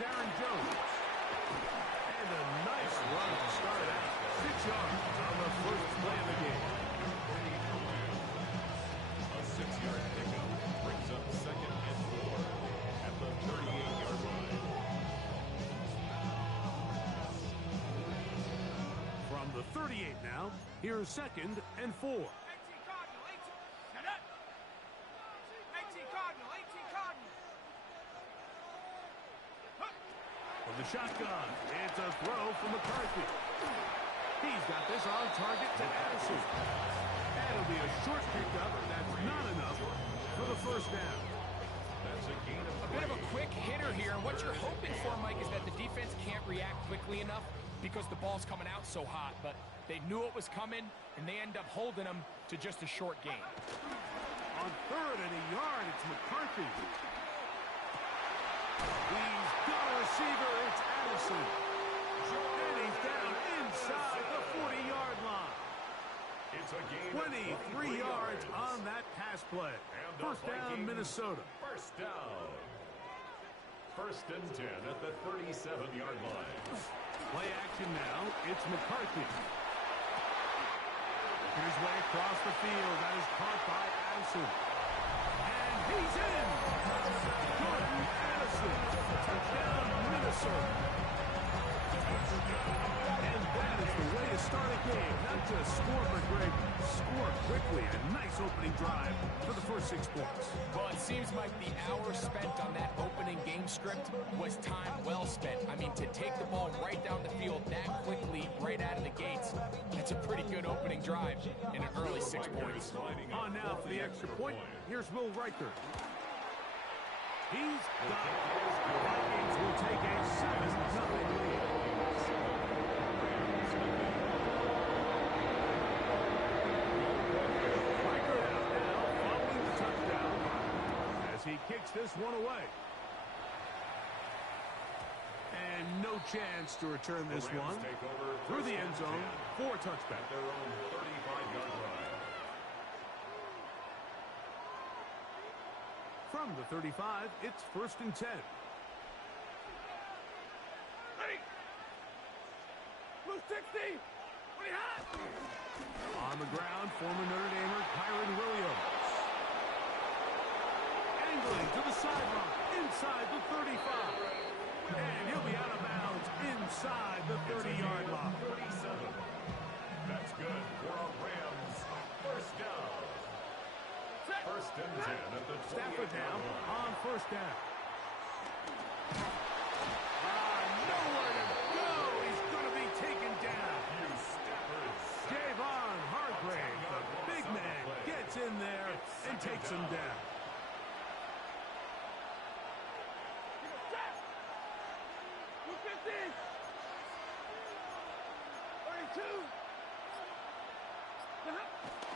is Aaron Jones. And a nice run to start out. 6 yards on the first play of the game. A 6-yard pickup brings up 2nd and 4 at the 38-yard line. From the 38 now, here's 2nd and 4. 18 Cardinal, 18. Now that. 18 Cardinal, 18 Cardinal. From the shotgun, it's a throw from McCarthy. He's got this on target to Addison. That'll be a short pickup, and that's not enough for the first down. That's a gain of A bit of a quick hitter here, and what you're hoping for, Mike, is that the defense can't react quickly enough because the ball's coming out so hot, but they knew it was coming, and they end up holding them to just a short gain. On 3rd and a yard, it's McCarthy. He's got a receiver, it's Addison. And he's down inside the 40-yard line. It's a gain 23 yards on that pass play. First down, Minnesota. First down. 1st and 10 at the 37-yard line. Play action now. It's McCarthy. Working his way across the field. That is caught by Addison. And he's in. Jordan Addison. Touchdown, Minnesota. And that is the way to start a game. Not just score for Greg, score quickly. A nice opening drive for the first 6 points. Well, it seems like the hour spent on that opening game script was time well spent. I mean, to take the ball right down the field that quickly, right out of the gates, that's a pretty good opening drive in an early 6 points. On now for the extra point. Here's Will Riker. He's got it. The Vikings will take a 7-0 lead. Riker out now, following the touchdown as he kicks this one away. And no chance to return this one through the end zone for a touchback. Their own 35-yard line. From the 35, it's 1st and 10. Ready. Blue 60. What do you have? On the ground, former Notre Damer Kyron Williams. Angling to the sideline, inside the 35. And he'll be out of bounds inside the 30-yard line. 37. That's good for a Rams first down. 1st and 10 at the 28 Stafford now on first down. Nowhere to go. He's going to be taken down. Javon Hargrave, the big man, gets in there and takes him down.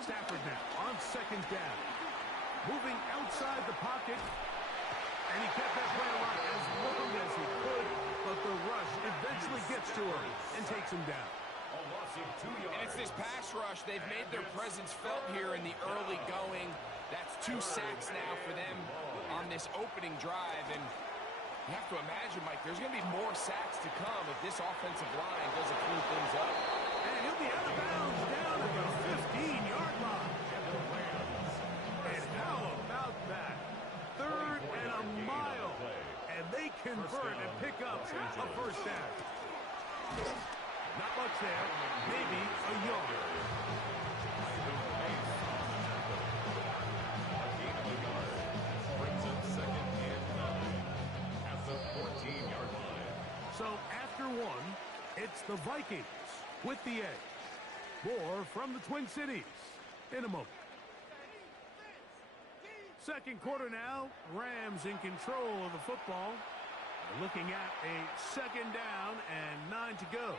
Stafford now on 2nd down. Moving outside the pocket. And he kept that play alive as long as he could. But the rush eventually gets to him and takes him down. And it's this pass rush. They've made their presence felt here in the early going. That's 2 sacks now for them on this opening drive. And you have to imagine, Mike, there's going to be more sacks to come if this offensive line doesn't clean things up. And he'll be out of bounds down at the 15-yard line. And how about that? 3rd and a mile. And they convert and pick up a first down. Not much there. Maybe a yard. Brings up 2nd and 9 at the 14-yard line. So after one, it's the Vikings with the edge. More from the Twin Cities in a moment. Second quarter now, Rams in control of the football. They're looking at a 2nd down and 9 to go.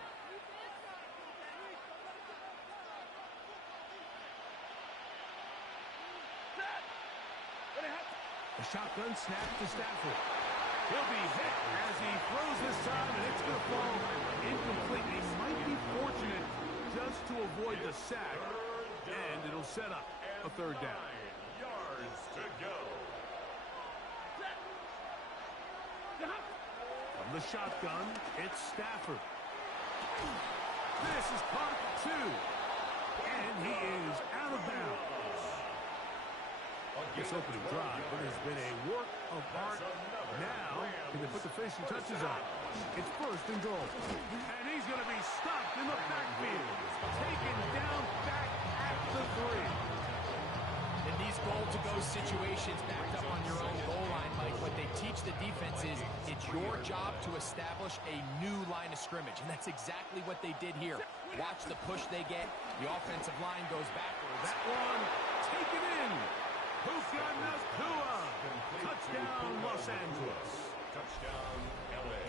A shotgun snap to Stafford. He'll be hit as he throws this time, and it's going to fall incomplete. He might be fortunate just to avoid the sack, and it'll set up a 3rd down. 9 yards to go. From the shotgun. It's Stafford. This is part 2. And he is out of bounds. This opening drive, it has been a work of art. Now, can they put the finishing touches on? It's 1st and goal. And he's going to be stopped in the backfield. Taken down back at the 3. In these goal-to-go situations, backed up on your own goal line, Mike, what they teach the defense is it's your job to establish a new line of scrimmage, and that's exactly what they did here. Watch the push they get. The offensive line goes backwards. That one taken in. Puka Nakua. Touchdown, Los Angeles. Touchdown, LA.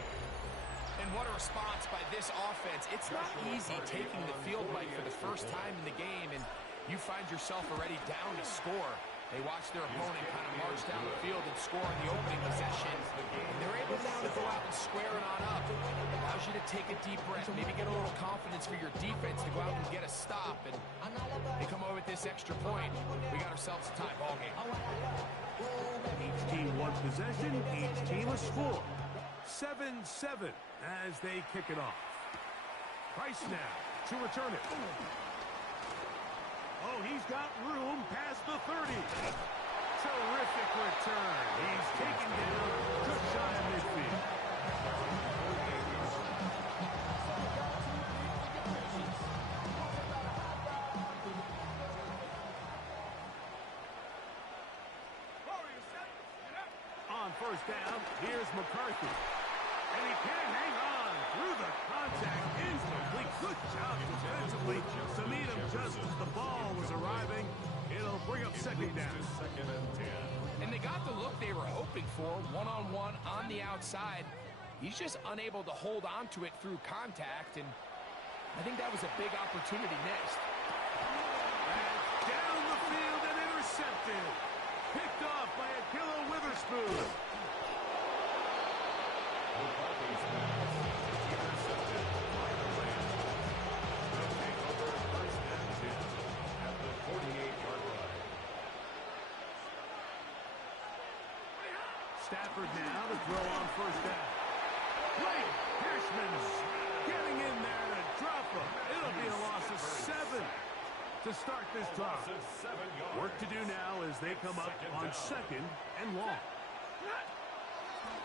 And what a response by this offense. It's not easy taking the field, Mike, for the first time in the game, and you find yourself already down to score. They watch their opponent kind of march down the field and score in the opening possession. And they're able now to go out and square it on up. Allows you to take a deep breath, maybe get a little confidence for your defense to go out and get a stop. And they come over with this extra point. We got ourselves a tie ball game. Each team one possession, each team a score. 7-7 as they kick it off. Price now to return it. Oh, he's got room past the 30. Terrific return. He's taken down just shy of midfield. On 1st down, here's McCarthy. And he can't hang on through the contact. Incomplete. Good job defensively to meet him just as the ball was arriving. It'll bring up 2nd down. 2nd and 10. And they got the look they were hoping for, one-on-one on the outside. He's just unable to hold on to it through contact, and I think that was a big opportunity missed. And down the field and intercepted. Picked off by Akilo Witherspoon. McCarthy's pass intercepted by the Rams. They'll take over 1st and 10 at the 48-yard line. Stafford now to throw on 1st down. Blake Hirschman getting in there to drop him. It'll be a loss of 7 to start this drive. Work to do now as they come up on 2nd and long.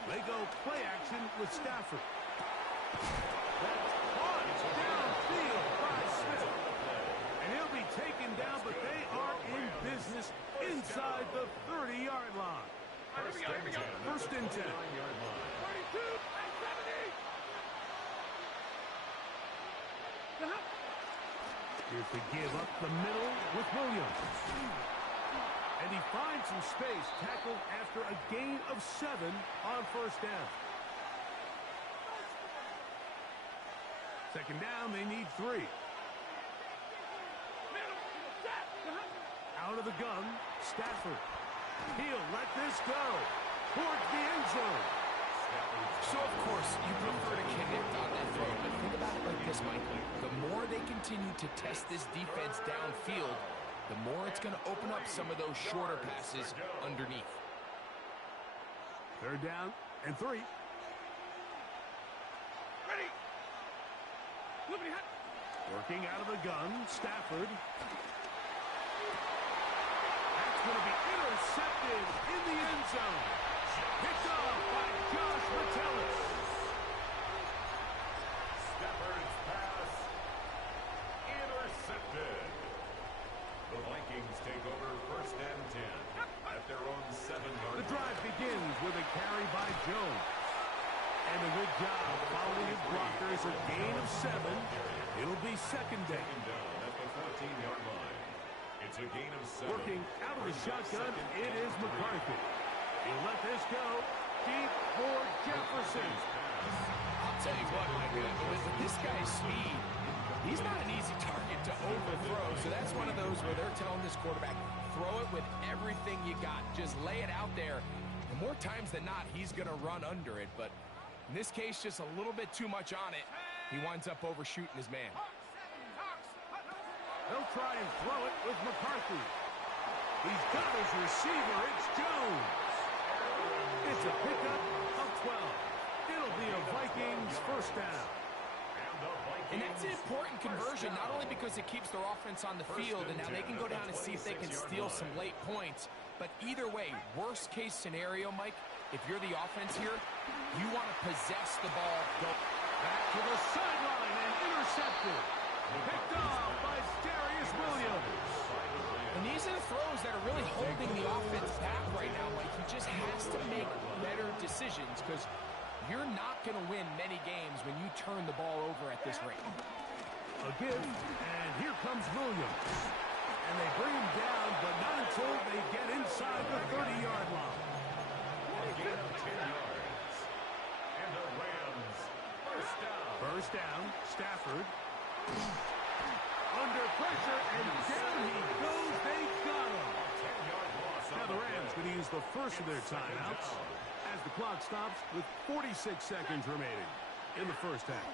They go play action with Stafford. That's caught downfield by Smith. And he'll be taken down, but they are in business inside the 30-yard line. Here we go. 1st and 10. 32 and 70. Here's the give up the middle with Williams. And he finds some space, tackled after a gain of 7 on 1st down. 2nd down, they need 3. Out of the gun, Stafford. He'll let this go towards the end zone. So, of course, you prefer to connect on that throw, but think about it like this, Mike. The more they continue to test this defense downfield, the more it's going to open up some of those shorter passes underneath. 3rd down and 3. Ready. Working out of the gun, Stafford. That's going to be intercepted in the end zone. Picked off by Josh Metellus. Stafford's pass intercepted. The Vikings take over 1st and 10 at their own 7-yard The drive begins with a carry by Jones. And a good job following his blockers. A gain of 7. It'll be 2nd down. down at the 14-yard line. It's a gain of 7. Working out of the shotgun, it is McCarthy. He'll let this go deep for Jefferson. I'll tell you what, Mike, with this guy's speed, he's not an easy target to overthrow. So that's one of those where they're telling this quarterback, throw it with everything you got. Just lay it out there. And more times than not, he's going to run under it. But in this case, just a little bit too much on it. He winds up overshooting his man. They'll try and throw it with McCarthy. He's got his receiver. It's Jones. It's a pickup of 12. It'll be a Vikings first down. And that's an important conversion, not only because it keeps their offense on the field, and now they can go down and see if they can steal some late points. But either way, worst case scenario, Mike, if you're the offense here, you want to possess the ball. Go back to the sideline and intercepted. Picked off by Darius Williams. And these are the throws that are really holding the offense back right now, Mike. He just has to make better decisions because you're not going to win many games when you turn the ball over at this rate. A give, and here comes Williams. And they bring him down, but not until they get inside the 30-yard line. A gain of 10 yards. And the Rams first down. First down, Stafford. Under pressure, and down he goes. They got him. Now the Rams going to use the first of their timeouts as the clock stops with 46 seconds remaining in the first half.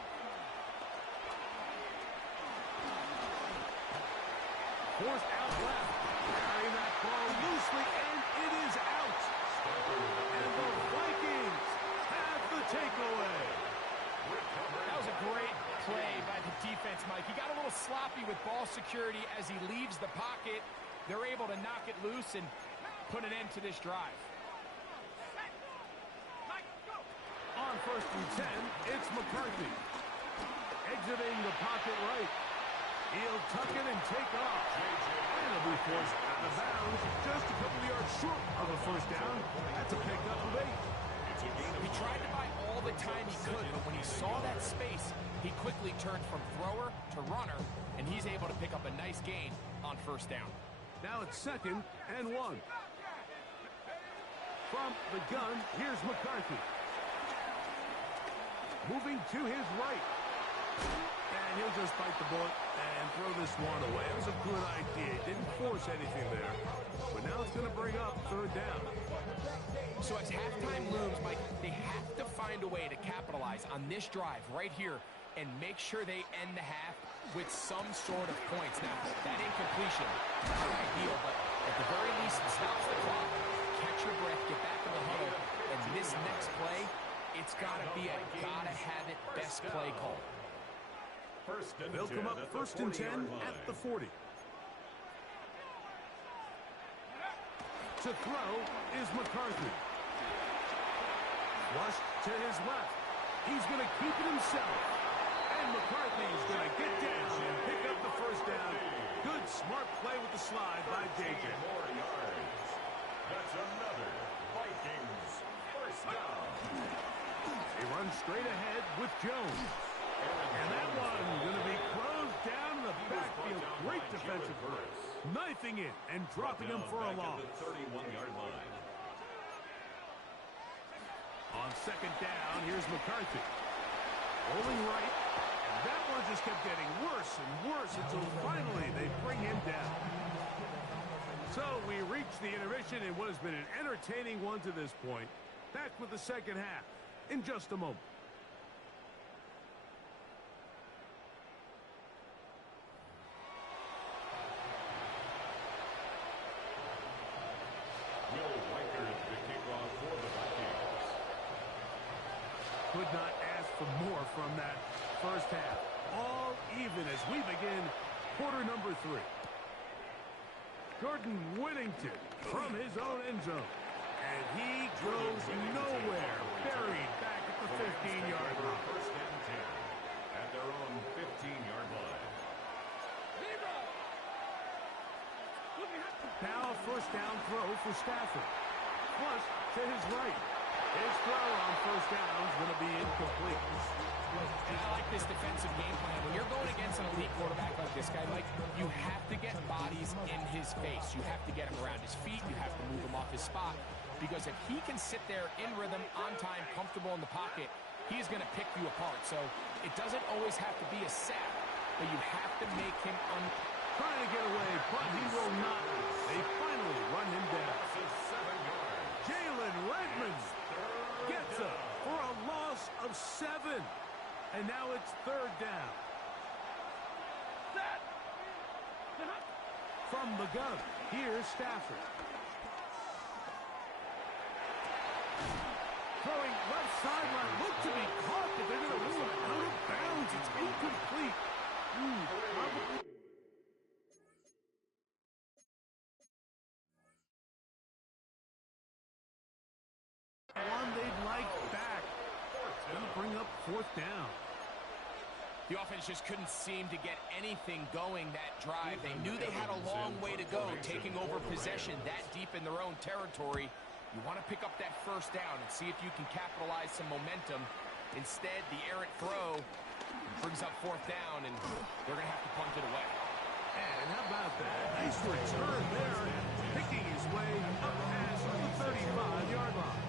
Forced out left. Carrying that ball loosely, and it is out. And the Vikings have the takeaway. That was a great play by the defense, Mike. He got a little sloppy with ball security as he leaves the pocket. They're able to knock it loose and put an end to this drive. On first and 10, it's McCarthy. Exiting the pocket right. He'll tuck it and take off. And he'll be forced out of bounds just a couple of yards short of a first down. That's a pickup of 8. He tried to buy all the time he could, but when he saw that space, he quickly turned from thrower to runner, and he's able to pick up a nice gain on first down. Now it's 2nd and 1. From the gun, here's McCarthy. Moving to his right. And he'll just bite the bullet and throw this one away. It was a good idea. He didn't force anything there. But now it's going to bring up 3rd down. So as halftime looms, Mike, they have to find a way to capitalize on this drive right here and make sure they end the half with some sort of points. Now, that incompletion, not ideal, but at the very least, it stops the clock. Catch your breath, get back in the huddle, and this next play, it's got to be a gotta-have-it best play call. They'll come up 1st and 10 at the 40. To throw is McCarthy. Flushed to his left. He's going to keep it himself. And McCarthy's going to get down and pick up the first down. Good, smart play with the slide by J.J. More yards. That's another Vikings first down. He runs straight ahead with Jones. And that one going to be closed down in the backfield. Great defensive play. Knifing it and dropping him for a loss. 31-yard line. On 2nd down, here's McCarthy. Rolling right. And that one just kept getting worse and worse until finally they bring him down. So we reach the intermission in what has been an entertaining one to this point. Back with the second half in just a moment. Could not ask for more from that first half. All even as we begin quarter number 3. Jordan Whittington from his own end zone. And he goes nowhere. Buried back at the 15-yard line. First and 10 at their own 15-yard line. Now a first down throw for Stafford. Plus to his right. His throw on first down is going to be incomplete. And I like this defensive game plan. When you're going against an elite quarterback like this guy, Mike, you have to get bodies in his face. You have to get him around his feet. You have to move him off his spot. Because if he can sit there in rhythm, on time, comfortable in the pocket, he's going to pick you apart. So it doesn't always have to be a sack, but you have to make him trying to get away, but he will not. They finally run him down. Jalen Redmond gets up for a loss of 7. And now it's 3rd down. From the gun, here's Stafford. throwing left sideline. Look to be caught, but they're going to rule it out of bounds. It's incomplete. Probably. One they'd like back. Going to bring up fourth down. The offense just couldn't seem to get anything going that drive. They knew they had a long way to go, taking over possession that deep in their own territory. You want to pick up that first down and see if you can capitalize some momentum. Instead, the errant throw brings up fourth down, and they're going to have to punt it away. And how about that? Nice return there, picking his way up past the 35-yard line.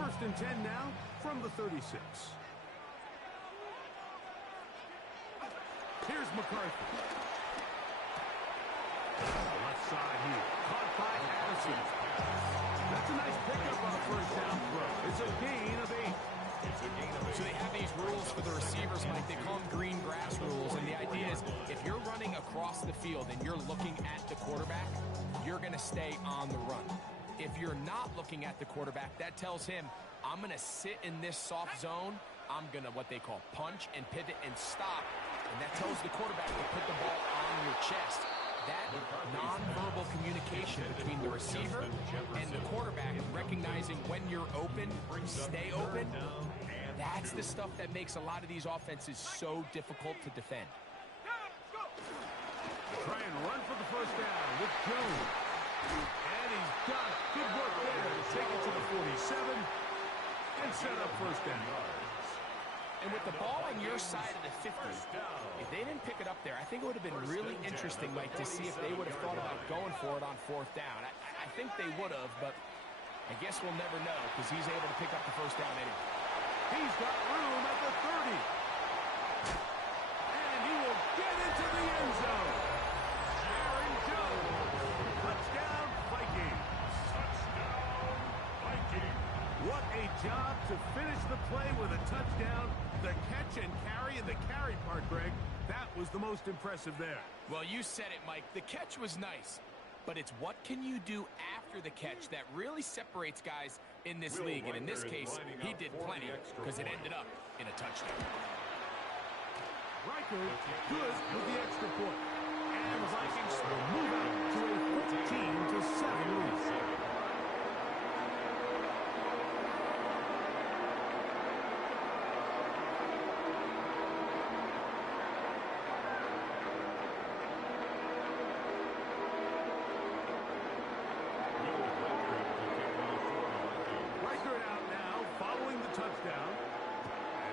First and 10 now from the 36. Here's McCarthy. Left side here. Caught by Addison. That's a nice pickup on a first down throw. It's a gain of 8. So they have these rules for the receivers, Mike. They call them green grass rules. And the idea is if you're running across the field and you're looking at the quarterback, you're going to stay on the run. If you're not looking at the quarterback, that tells him, I'm going to sit in this soft zone. I'm going to what they call punch and pivot and stop. And that tells the quarterback to put the ball on your chest. That nonverbal communication between the receiver and the quarterback, recognizing when you're open, stay open, that's the stuff that makes a lot of these offenses so difficult to defend. Try and run for the first down with Jones. And he's got good work there to take it to the 47 and set up first down. And with the ball on your side of the 50, if they didn't pick it up there, I think it would have been really interesting, Mike, to see if they would have thought about going for it on fourth down. I think they would have, but I guess we'll never know because he's able to pick up the first down anyway. He's got room at the 30. And he will get into the end zone. Aaron Jones. Touchdown, Vikings. Touchdown, Vikings. What a job to finish the play with a touchdown. The catch and carry, and the carry part, Greg, that was the most impressive there. Well, you said it, Mike. The catch was nice, but it's what can you do after the catch that really separates guys in this league. And in this case, he did plenty because it ended up in a touchdown. Riker good with the extra point. And the Vikings will move out to a 14-7 lead.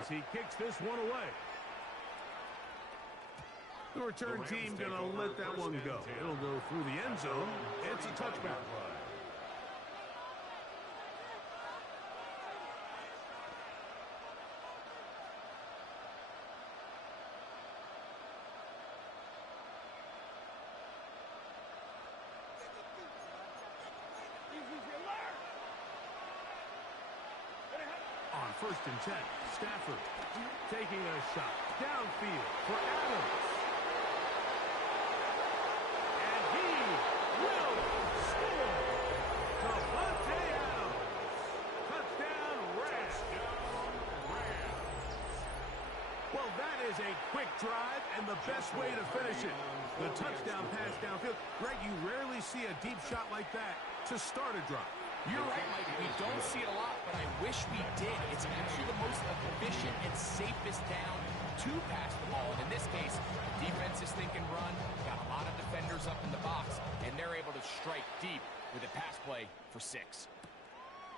He kicks this one away. The return team going to let that one go. It'll go through the end zone. It's a touchback. On first and 10, Stafford taking a shot downfield for Adams. And he will score. Devontae Adams. Touchdown, Rams. Well, that is a quick drive and the best way to finish it. The touchdown pass downfield. Greg, you rarely see a deep shot like that to start a drive. You're right, Mike. We don't see it a lot, but I wish we did. It's actually the most efficient and safest down to pass the ball. And in this case, defense is thinking run, got a lot of defenders up in the box, and they're able to strike deep with a pass play for 6.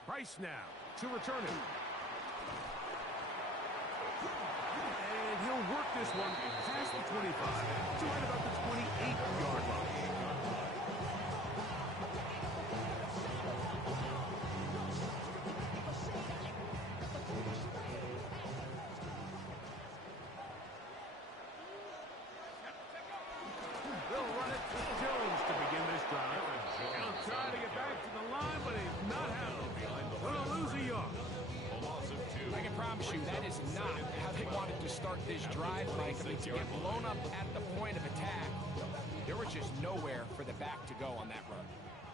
Price now to return it. And he'll work this one past the 25 to right about the 28-yard line. That is not how they wanted to start this drive, Mike. I mean, to get blown up at the point of attack, There was just nowhere for the back to go on that run.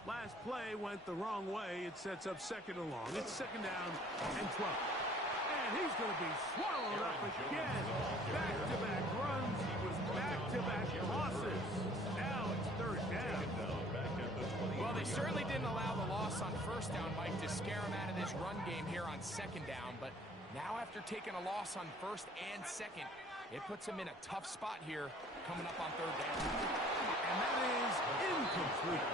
Last play went the wrong way. It sets up second and long. It's second down and 12. And he's going to be swallowed up again. Back-to-back runs with back-to-back losses. Now it's third down. Well, they certainly didn't allow the loss on first down, Mike, to scare him out of this run game here on second down. But now after taking a loss on first and second, it puts him in a tough spot here coming up on third down. And that is incomplete.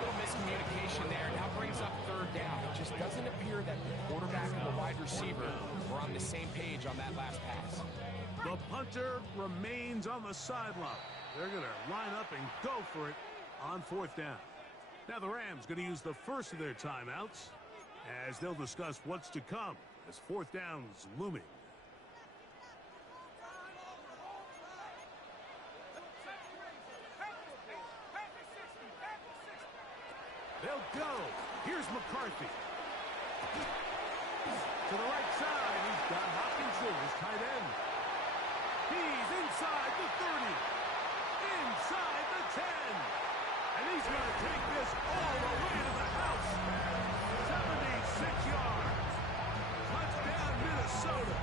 Little miscommunication there. Now brings up third down. It just doesn't appear that the quarterback and the wide receiver were on the same page on that last pass. The punter remains on the sideline. They're going to line up and go for it on fourth down. Now the Rams going to use the first of their timeouts as they'll discuss what's to come as fourth down's looming. They'll go. Here's McCarthy. To the right side, he's got Hopkinson, his tight end. He's inside the 30. Inside the 10. And he's going to take this all the way to the house. 76 yards. Touchdown, Minnesota.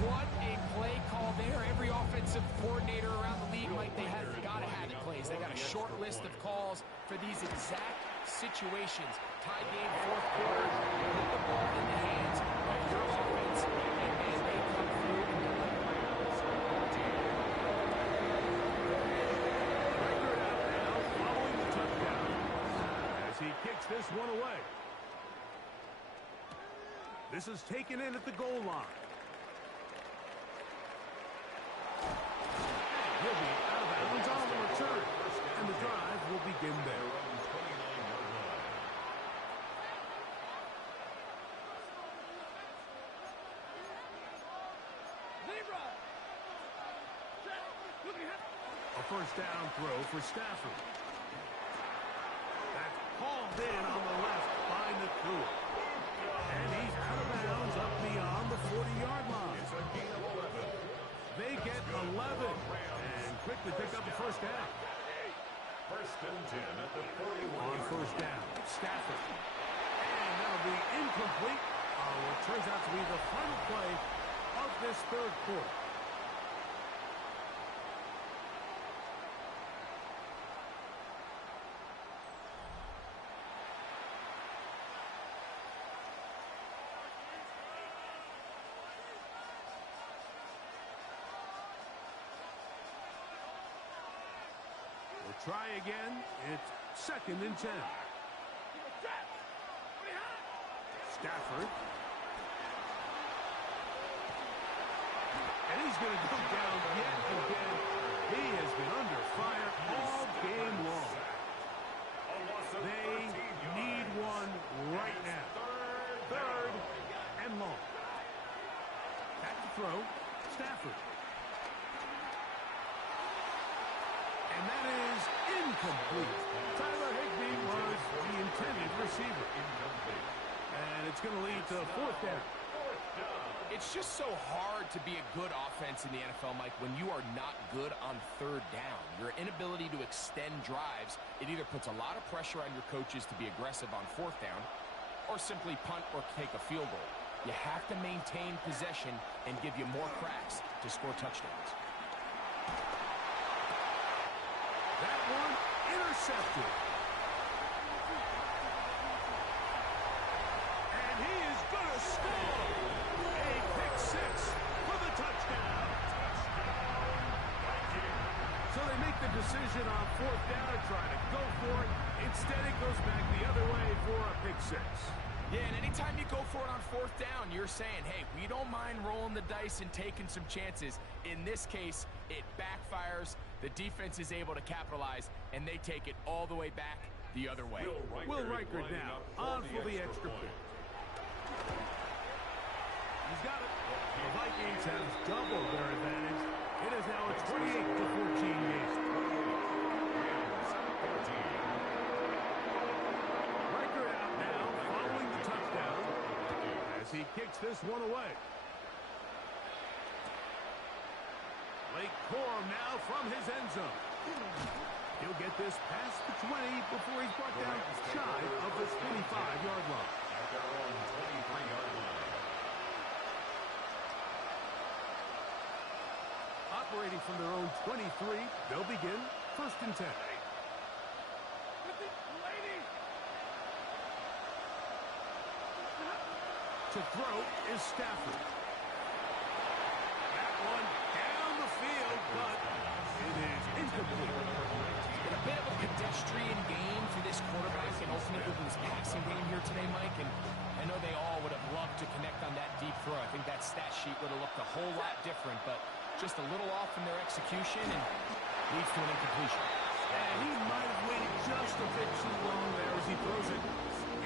What a play call there. Every offensive coordinator around the league, Mike, they have got to have plays. They got a short list of calls for these exact situations. Tie game, fourth quarter, put the ball in the hands of your offense, and man, they come through and deliver. Record out now following the touchdown as he kicks this one away. This is taken in at the goal line. He'll be out of bounds on the return, and the drive will begin there. A first down throw for Stafford. That's hauled in on the left by Nakua. And he's out of bounds up beyond the 40-yard line. They get 11 and quickly pick up the first down. First and 10 at the 41. On first down, Stafford. And that'll be incomplete on what turns out to be the final play of this third quarter. Try again. It's second and 10. Stafford. And he's going to go down yet again. He has been under fire all game long. They need one right now. Third and long. At the throw, Stafford. And that is incomplete. Tyler Higbee was the intended receiver. And it's going to lead to fourth down. It's just so hard to be a good offense in the NFL, Mike, when you are not good on third down. Your inability to extend drives, it either puts a lot of pressure on your coaches to be aggressive on fourth down or simply punt or take a field goal. You have to maintain possession and give you more cracks to score touchdowns. That one intercepted. And he is going to score. A pick six for the touchdown. So they make the decision on fourth down to try to go for it. Instead, it goes back the other way for a pick six. Yeah, and anytime you go for it on fourth down, you're saying, hey, we don't mind rolling the dice and taking some chances. In this case, it backfires. The defense is able to capitalize, and they take it all the way back the other way. Will Riker now on for the extra point. He's got it. The Vikings have doubled their advantage. It is now a 28-14 game. Riker out now following the touchdown as he kicks this one away. Late for him now from his end zone. He'll get this past the 20 before he's brought down shy of the 25-yard line. At their own 23-yard line. Operating from their own 23, they'll begin 1st and 10. To throw is Stafford. That one down the field, but it is incomplete. Been a bit of a pedestrian game for this quarterback and ultimately this passing game here today, Mike. And I know they all would have loved to connect on that deep throw. I think that stat sheet would have looked a whole lot different, but just a little off in their execution and leads to an incompletion. And he might have waited just a bit too long there as he throws it.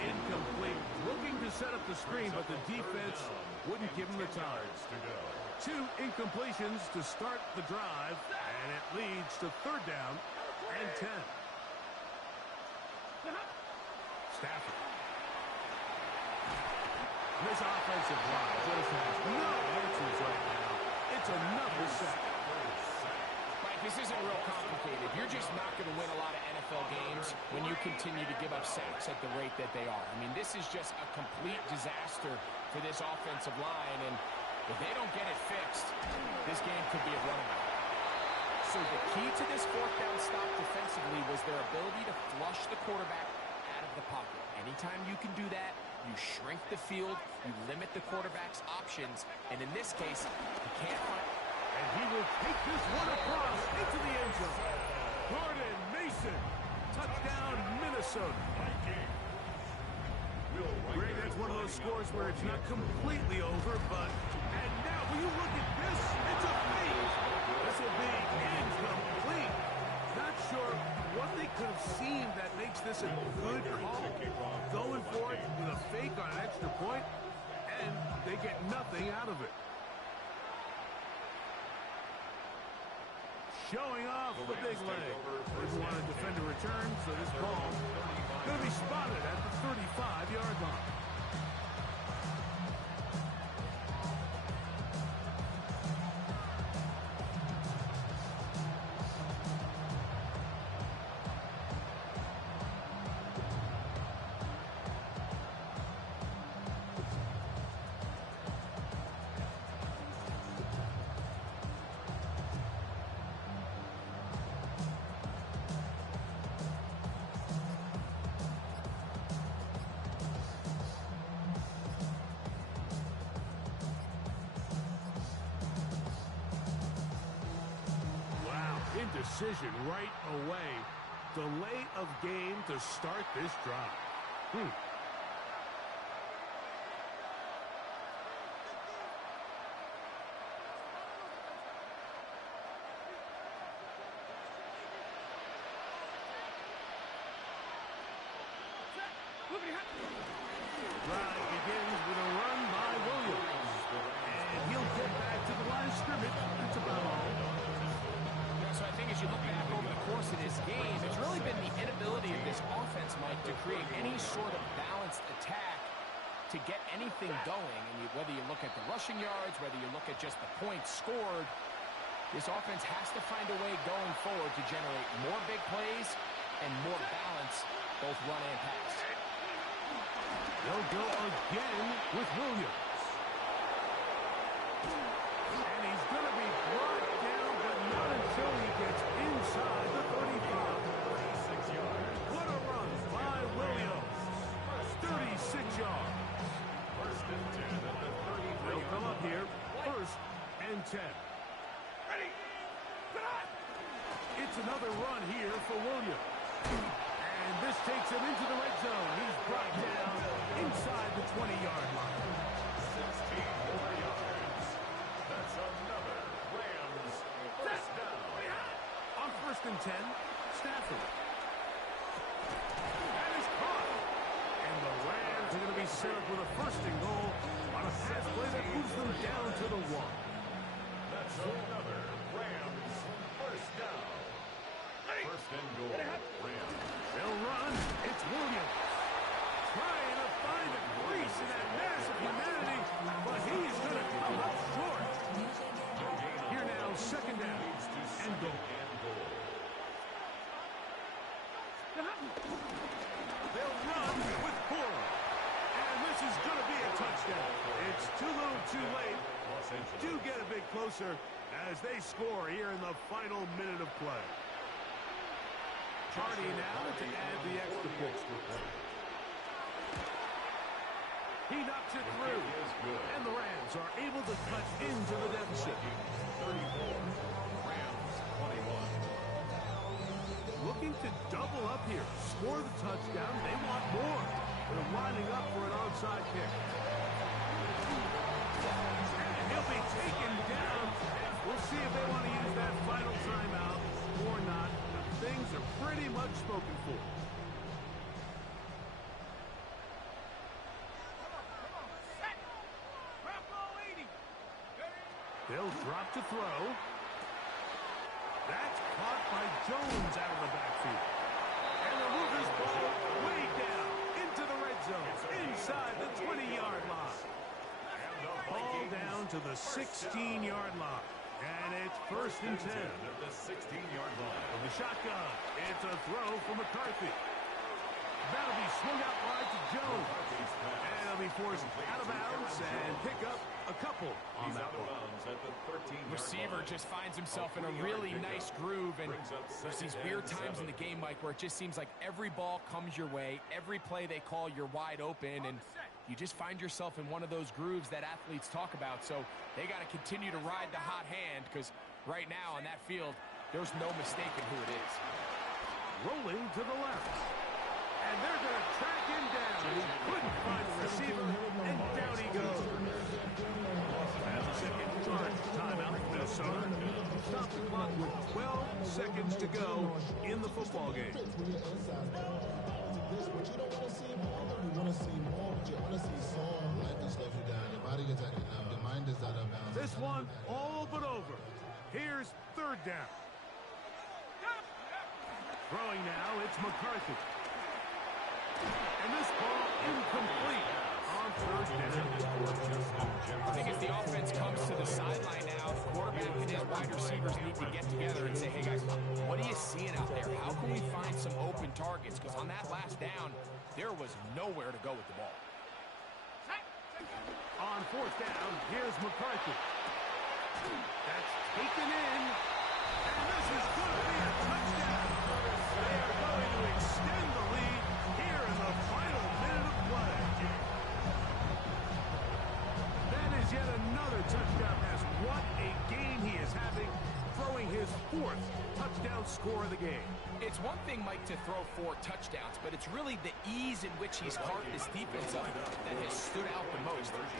Incomplete. Looking to set up the screen, but the defense wouldn't give him the time. 2 incompletions to start the drive, and it leads to 3rd down and 10. Stafford. This offensive line just has no answers right now. It's another sack. Mike, this isn't real complicated. You're just not going to win a lot of NFL games when you continue to give up sacks at the rate that they are. I mean, this is just a complete disaster for this offensive line, and if they don't get it fixed, this game could be a runaway. So the key to this 4th down stop defensively was their ability to flush the quarterback out of the pocket. Anytime you can do that, you shrink the field, you limit the quarterback's options, and in this case, you can't find... And he will take this one across into the end zone. Gordon Mason, touchdown Minnesota. Greg, that's one of those scores where it's not completely over, but... And now, will you look at this? It's a fake. This will be incomplete. Not sure what they could have seen that makes this a good call. Going for it with a fake on an extra point, and they get nothing out of it. Showing off the big leg. Didn't want to defend a return, so this ball going to be spotted at the 35-yard line. Indecision right away. Delay of game to start this drive. Drive begins with a run by Williams. And he'll get back to the line of scrimmage. That's about all. So I think as you look back over the course of this game, it's really been the inability of this offense, Mike, to create any sort of balanced attack to get anything going. And whether you look at the rushing yards, whether you look at just the points scored, this offense has to find a way going forward to generate more big plays and more balance, both run and pass. They'll go again with Williams. And he's going to be brought down, but not until he gets inside the 35. 36 yards. What a run by Williams. 36 yards. First and 10 at the 33. They'll come up here. 1st and 10. Ready. Get on. It's another run here for Williams. And this takes him into the red zone. He's brought down inside the 20-yard line. 16 more yards. That's another Rams first down. On 1st and 10, Stafford. That is caught. And the Rams are going to be set up with a 1st and goal on a pass play that moves them down to the 1. That's another Rams first down. First and goal, Rams. They'll run. It's Williams. Trying to find a crease in that mass of humanity, but he's going to come up short. Here now, 2nd down. do get a bit closer as they score here in the final minute of play. Hardy now to add the extra point. He knocks it through, and the Rams are able to cut into the deficit. 34, Rams 21. Looking to double up here, score the touchdown. They want more. They're lining up for an onside kick. And he'll be taken down. We'll see if they want to use that final timeout or not. Things are pretty much spoken for. They'll drop to throw. That's caught by Jones out of the backfield. And the Rougars ball way down into the red zone, inside the 20-yard line. Ball down to the 16-yard line. And it's 1st and 10. At the 16-yard line. From the shotgun, it's a throw for McCarthy. That'll be swung out wide to Jones. And he'll be forced out of bounds and pick up a couple on that one. Receiver just finds himself in a really nice groove, and there's these weird times in the game, Mike, where it just seems like every ball comes your way, every play they call, you're wide open, and you just find yourself in one of those grooves that athletes talk about. So they got to continue to ride the hot hand, because right now on that field, there's no mistaking who it is. Rolling to the left. And they're going to track him down. He couldn't find the receiver, and down he goes. As a second charge timeout, Minnesota. Stop the clock with 12 seconds to go in the football game. This one all but over. Here's 3rd down. Throwing now, it's McCarthy. And this ball incomplete on 3rd down. I think as the offense comes to the sideline now, the quarterback and his wide receivers need to get together and say, hey guys, what are you seeing out there? How can we find some open targets? Because on that last down, there was nowhere to go with the ball. On 4th down, here's McCarthy. That's taken in. And this is going to be a touchdown. They are going to extend the lead here in the final minute of play. That is yet another touchdown pass. What a game he is having, throwing his 4th touchdown score of the game. It's one thing, Mike, to throw 4 touchdowns, but it's really the ease in which he's carved his defense up that has stood out the most.